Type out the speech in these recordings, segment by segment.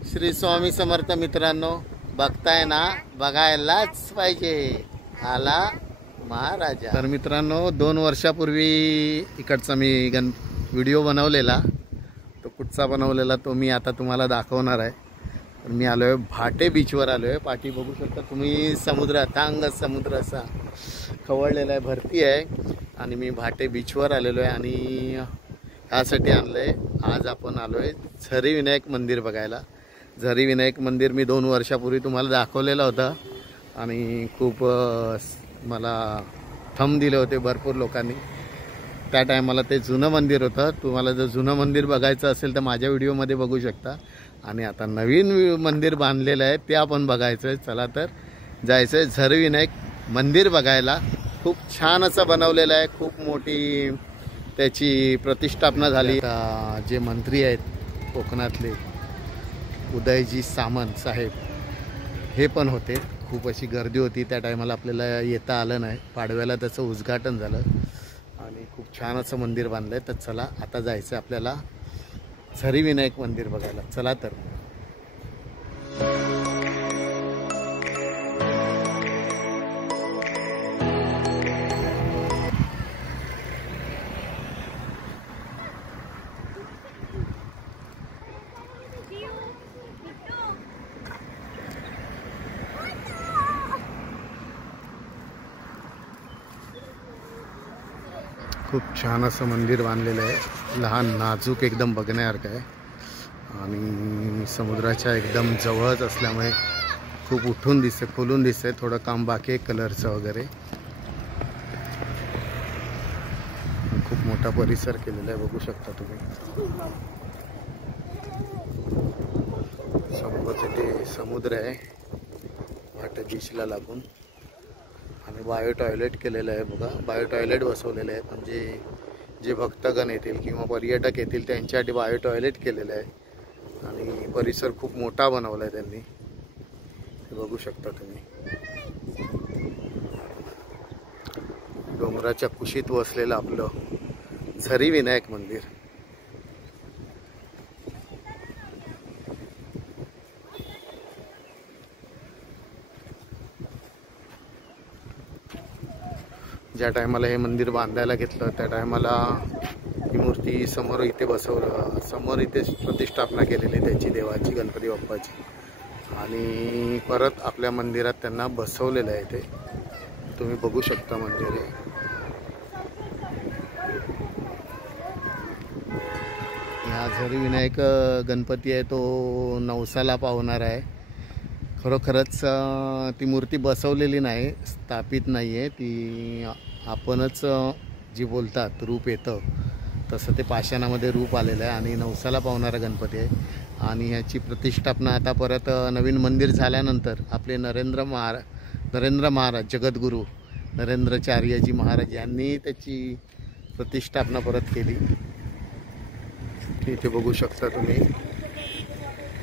श्री स्वामी समर्थ मित्रांनो, बघताय ना, बघायलाच पाहिजे आला महाराजा। तर मित्रांनो, 2 वर्षापूर्वी इकडचा मी व्हिडिओ बनवलेला, तो कुठचा बनवलेला तो मी आता तुम्हाला दाखवणार आहे। तर मी आलोय भाटे बीचवर आलोय। पाठी बघू शकता तुम्ही, समुद्र, अथांग समुद्र असा खवळलेला आहे, भरती आहे। आणि मी भाटे बीचवर आलेलो आहे आणि यासाठी आणलंय, आज आपण आलोय झरी विनायक मंदिर बघायला। झरी विनायक मंदिर मी 2 वर्षापूर्वी तुम्हाला दाखवलेलं होतं आणि खूप मला थंब दिले होते भरपूर लोकांनी। त्या टायमाला ते जुनं मंदिर होतं। तुम्हाला जर जुनं मंदिर बघायचं असेल तर माझ्या व्हिडिओमध्ये बघू शकता। आणि आता नवीन मंदिर बांधलेलं आहे ते आपण बघायचं आहे। चला तर जायचं आहे झरी विनायक मंदिर बघायला। खूप छान असं बनवलेलं आहे, खूप मोठी त्याची प्रतिष्ठापना झाली। जे मंत्री आहेत कोकणातले, उदयजी सामंत साहेब, हे पण होते। खूप अशी गर्दी होती त्या टायमाला, आपल्याला येता आलं नाही। पाडव्याला त्याचं उद्घाटन झालं आणि खूप छान असं मंदिर बांधलं आहे। तर चला आता जायचं आपल्याला झरी विनायक मंदिर बघायला। चला तर खूप छान असं मंदिर बांधलेलं आहे, लहान नाजूक एकदम बघण्यासारखं आहे। आणि समुद्राच्या एकदम जवळच असल्यामुळे खूप उठून दिसते, खोलून दिसते। थोडं काम बाकी आहे कलरचं वगैरे। खूप मोठा परिसर केलेला आहे, बघू शकता तुम्ही। समोरचं ते समुद्र आहे भाटे बीचला लागून। आणि बायो टॉयलेट केलेलं आहे बघा, बायो टॉयलेट बसवलेलं आहे, म्हणजे जे भक्तगण येतील किंवा पर्यटक येतील त्यांच्यासाठी बायो टॉयलेट केलेलं आहे। आणि परिसर खूप मोठा बनवला आहे त्यांनी, ते बघू शकता तुम्ही। डोंगराच्या कुशीत वसलेलं आपलं झरी विनायक मंदिर। ज्या टायमाला हे मंदिर बांधायला घेतलं त्या टायमाला ही मूर्ती समोर इथे बसवलं, समोर इथे प्रतिष्ठापना केलेली त्याची, देवाची, गणपती बाप्पाची। आणि परत आपल्या मंदिरात त्यांना बसवलेलं आहे ते, तुम्ही बघू शकता मंदिर आहे। हा झरी विनायक गणपती आहे, तो नवसाला पावणार आहे। खरोखरच ती मूर्ती बसवलेली नाही, स्थापित नाही आहे ती, आपणच जी बोलतात रूप येतं तसं ते पाषाणामध्ये रूप आलेलं आहे। आणि नवसाला पावणारा गणपती आहे। आणि ह्याची प्रतिष्ठापना आता परत नवीन मंदिर झाल्यानंतर आपले नरेंद्र महाराज, जगद्गुरू नरेंद्राचार्यजी महाराज यांनी त्याची प्रतिष्ठापना परत केली। इथे बघू शकता तुम्ही,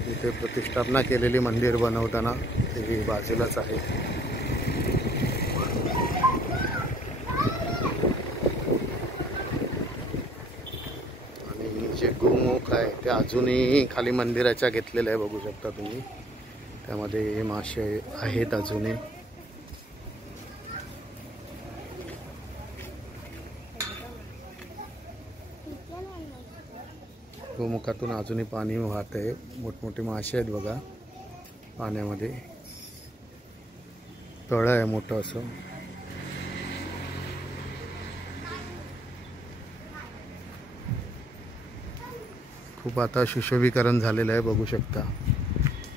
इथे प्रतिष्ठापना केलेली मंदिर बनवताना ते बाजूलाच आहे। आणि जे गोमुख आहे ते अजूनही खाली मंदिराच्या घेतलेलं आहे, बघू शकता तुम्ही। त्यामध्ये मासे आहेत अजूनही। गोमुखातून अजूनही पाणी वाहत आहे, मोठमोठे मासे आहेत बघा पाण्यामध्ये। तळं आहे मोठं असं। खूप आता सुशोभीकरण झालेलं आहे, बघू शकता।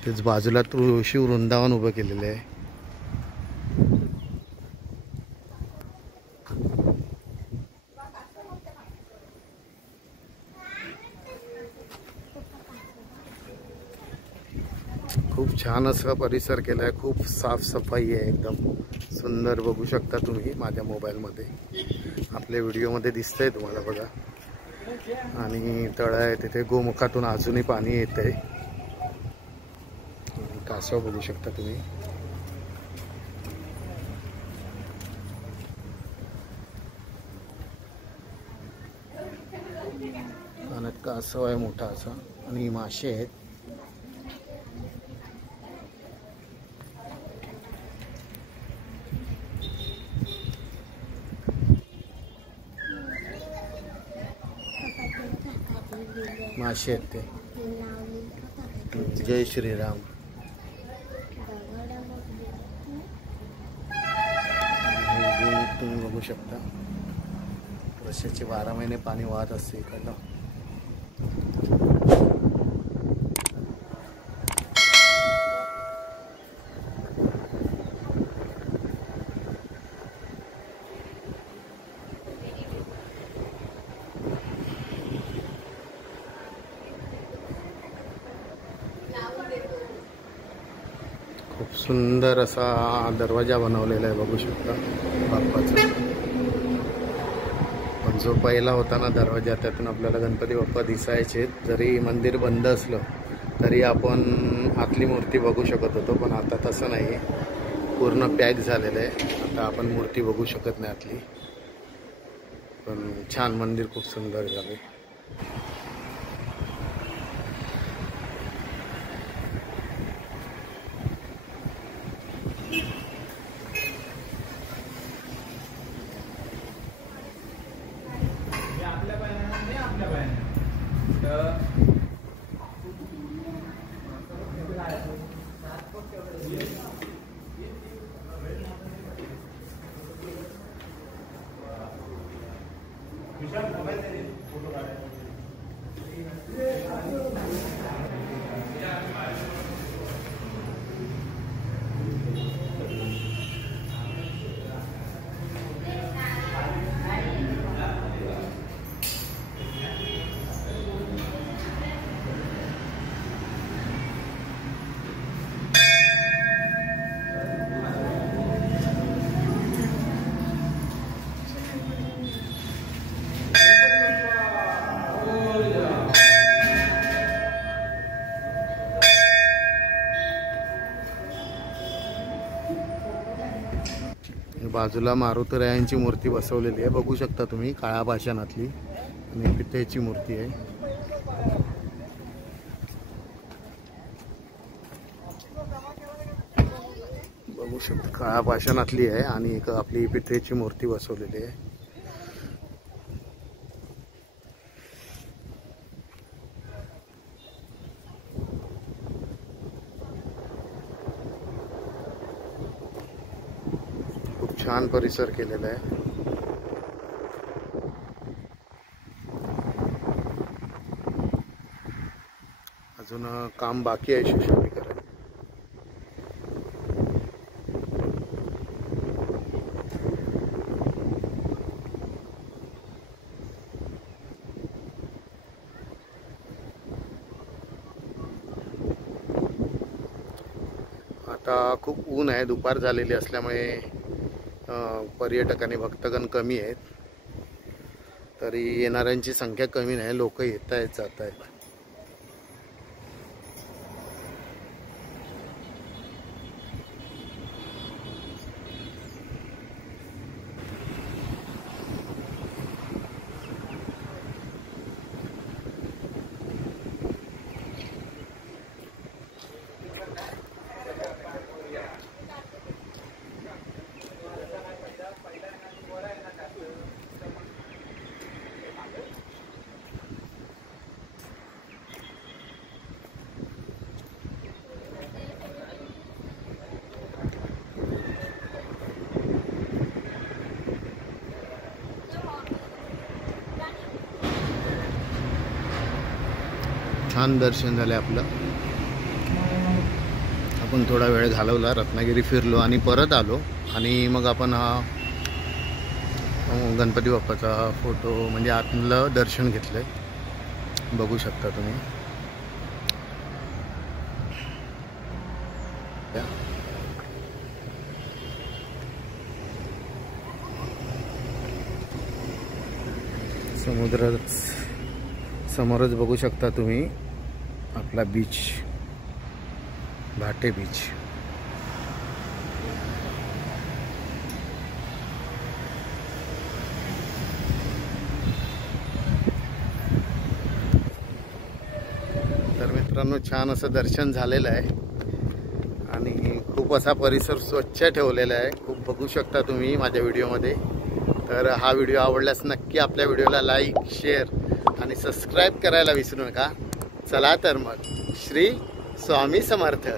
तेच बाजूला तुळशी वृंदावन उभं केलेलं आहे। खूप छान असं परिसर केलं आहे, खूप साफसफाई आहे, एकदम सुंदर, बघू शकता तुम्ही माझ्या मोबाईलमध्ये, आपल्या व्हिडिओमध्ये दिसतंय तुम्हाला बघा। आणि तळ आहे तिथे, गोमुखातून अजूनही पाणी येतंय। कासव बघू शकता तुम्ही। पाण्यात कासव आहे मोठा असा, आणि मासे आहेत। मासे आहेत ते. जय श्रीराम. तुम्ही बघू शकता वर्षाचे 12 महिने पाणी वाहत असते इकडलं. खूप सुंदर असा दरवाजा बनवलेला आहे बघू शकता बाप्पाचा. पण जो पहिला होता ना दरवाजा त्यातून आपल्याला गणपती बाप्पा दिसायचे. जरी मंदिर बंद असलं तरी आपण आतली मूर्ती बघू शकत होतो. पण आता तसं नाही आहे, पूर्ण पॅक झालेलं आहे. आता आपण मूर्ती बघू शकत नाही आतली. पण छान मंदिर खूप सुंदर झालं. बाजूला मारुतरायांची मूर्ती बसवलेली आहे बघू शकता तुम्ही. काळ्या पाषाणातली आणि पितळेची मूर्ती आहे. बघू शकता काळ्या पाषाणातली आहे आणि एक आपली पितळेची मूर्ती बसवलेली आहे. छान परिसर केलेला आहे. अजून काम बाकी आहे सुशोभीकरण. आता खूप ऊन आहे, दुपार झालेली असल्यामुळे पर्यटक आणि भक्तगण कमी आहेत. तरी येणाऱ्यांची संख्या कमी नाही, लोक येत आहेत जात आहेत. छान दर्शन झाले आपलं. आपण थोडा वेळ घालवला, रत्नागिरी फिरलो आणि परत आलो. आणि मग आपण हा गणपती बाप्पाचा फोटो म्हणजे आतलं दर्शन घेतलंय बघू शकता तुम्ही. समुद्र समोरच बघू शकता तुम्ही आपला बीच, भाटे बीच. तर मित्रांनो छान असं दर्शन झालेलं आहे आणि खूप असा परिसर स्वच्छ ठेवलेला आहे. खूप बघू शकता तुम्ही माझ्या व्हिडिओमध्ये. तर हा व्हिडिओ आवडल्यास नक्की आपल्या व्हिडिओला लाईक, शेअर आणि आणि सबस्क्राईब करायला विसरू नका. चला तर मग, श्री स्वामी समर्थ.